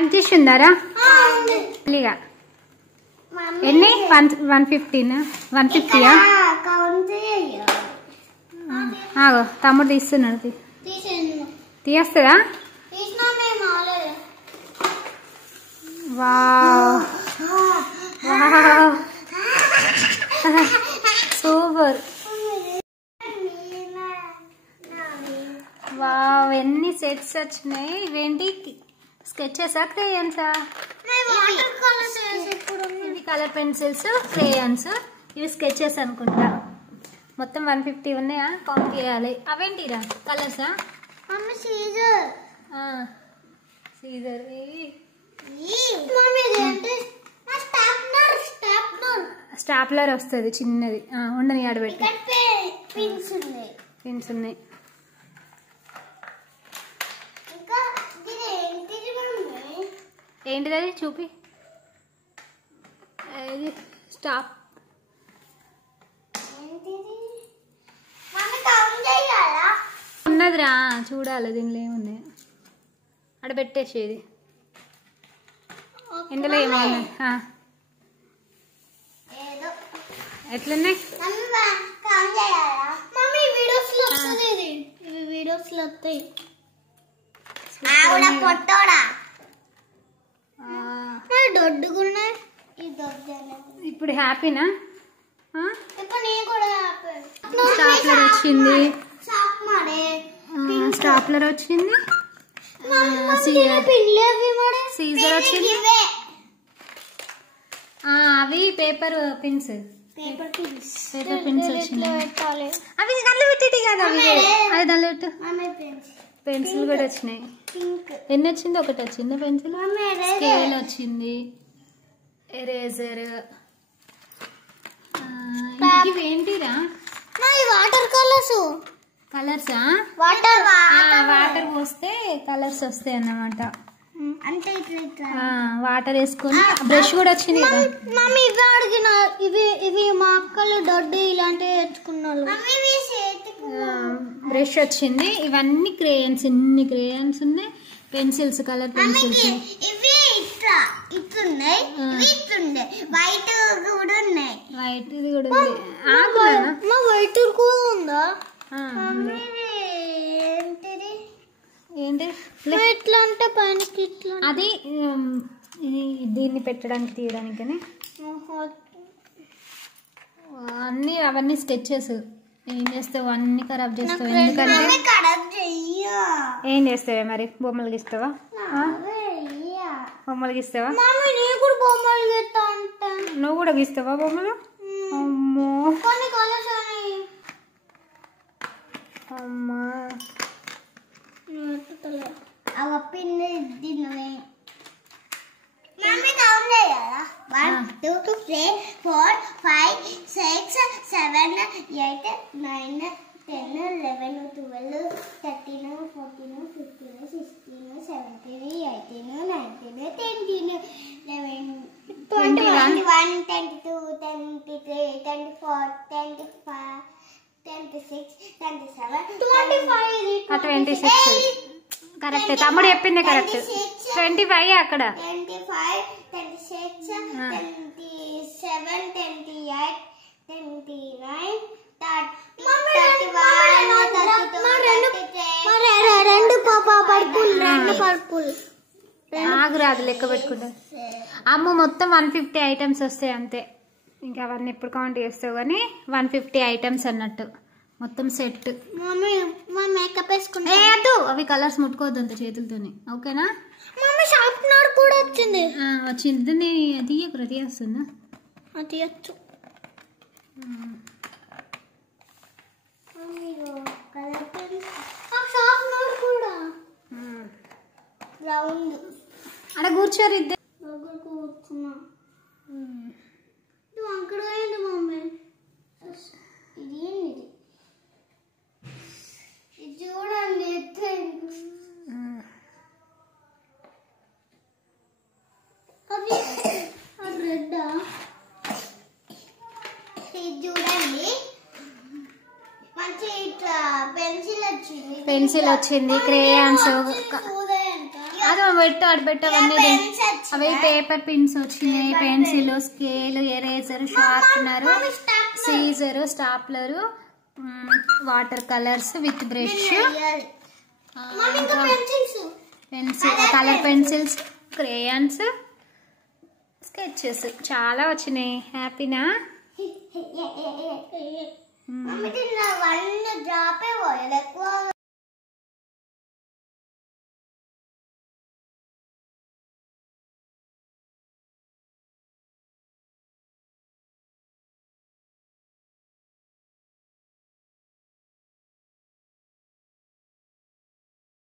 Pack చేసి ఉందారా ఎన్ని 150 ఆగో తమ్ముడు తీస్తున్నాడు తీస్తుందా వావ్ సూపర్ వావ్ ఎన్ని సెట్స్ వచ్చినాయి ఇవేంటి స్కెచెసా క్రేయన్సా ఇవి కలర్ పెన్సిల్స్ క్రేయన్స్ ఇవి స్కెచెస్ అనుకుంటా మొత్తం 150 ఉన్నాయా కౌంట్ చేయాలి అవేంటిరా కలర్సా సీజర్ స్టాప్లర్ వస్తుంది చిన్నది ఉండని ఆడబెట్టి పిన్స్ ఉన్నాయి ఏంటిది అది చూపి స్టాప్ ఉన్నదిరా చూడాలి దీనిలో ఏమున్నాయి అక్కడ పెట్టేసేది ఇందులో ఏమన్నా ఎట్లున్నాయి ఇప్పుడు హ్యాపీనా స్టాప్లర్ వచ్చింది స్టాప్లర్ వచ్చింది సీజర్ వచ్చింది అవి పేపర్ పిన్స్ వచ్చినాయి అవి దాంట్లో పెట్టేటి కదా అవి అది దాంట్లో పెట్టు పెన్సిల్ కూడా వచ్చినాయి ఎన్ని వచ్చింది ఒకటి వచ్చింది పెన్సిల్ స్కేల్ వచ్చింది ఎరేజర్ ఇవేంటిరా వాటర్ కలర్సా వాటర్ పోస్తే కలర్స్ వస్తాయి అన్నమాట అంటే వాటర్ వేసుకొని బ్రష్ కూడా వచ్చింది కదా మమ్మీ ఇవి అడిగిన ఇవి మా అక్కలు దొడ్డు ఇలాంటివి తెచ్చుకున్నారు బ్రష్ వచ్చింది ఇవన్నీ క్రేయన్స్ ఇన్ని క్రేయన్స్ ఉన్నాయి పెన్సిల్స్ కలర్ పెన్సిల్స్ ఇవి ఇట్లున్నాయి వైట్ కూడా ఉన్నాయి వైట్ ఇది కూడా ఉంది మా వైట్ కూడా ఉందా ఏంటి ఎట్లా అంటే పైనకి ఇట్లా అది దీన్ని పెట్టడానికి తీయడానికి అన్ని అవన్నీ స్కెచెస్ ఏం చేస్తావు అన్ని ఖరాబ్ చేస్తావు ఎందుకంటే ఏం చేస్తావే మరి బొమ్మలు గీస్తావా బొమ్మలు గీస్తావా నువ్వు కూడా గీస్తావా బొమ్మలు అమ్మో అమ్మా పిన్ మమ్మీ కౌంట్ చేయాలా 1 2 3 4 5 6 7 8 9 10 11 12 13 14 15 16 17 18 19 20 21 22 23 24 25 26 27 26 కరెక్ట్ తమ్ముడు చెప్పింది కరెక్ట్ 25 అక్కడ 25 26 27 28 29 ఆగురాదు లెక్క పెట్టుకుంటా అమ్మ మొత్తం 150 ఐటమ్స్ వస్తాయి అంతే ఇంకా అవన్నీ ఎప్పుడు కౌంట్ చేస్తావు కానీ 150 ఐటమ్స్ అన్నట్టు మొత్తం సెట్ మేకప్ వేసుకుంటే అవి కలర్స్ ముట్టుకోవద్దు అంత చేతులతోనే ఓకేనా మమ్మీ షార్ప్నర్ కూడా వచ్చింది వచ్చింది తీయకురా తీస్తుందా తీయచ్చు షార్ప్నర్ కూడా రౌండ్ అక్కడ కూర్చోరు ఇద్దరు కూర్చున్నా అక్కడ అయింది మమ్మీ ఇది ఏంటి ఇది చూడండి అది రెడ్ ఇది చూడండి మంచి ఇట్లా పెన్సిల్ వచ్చింది క్రేయాన్స్ అది పెట్టు ఆడ పెట్టు అవన్నీ అవి పేపర్ పిన్స్ వచ్చినాయి, pencil, scale, eraser, sharpener, scissor, stapler, water colours with brush, pencil, colour pencils, crayons, sketches చాలా వచ్చినాయి. హ్యాపీనా?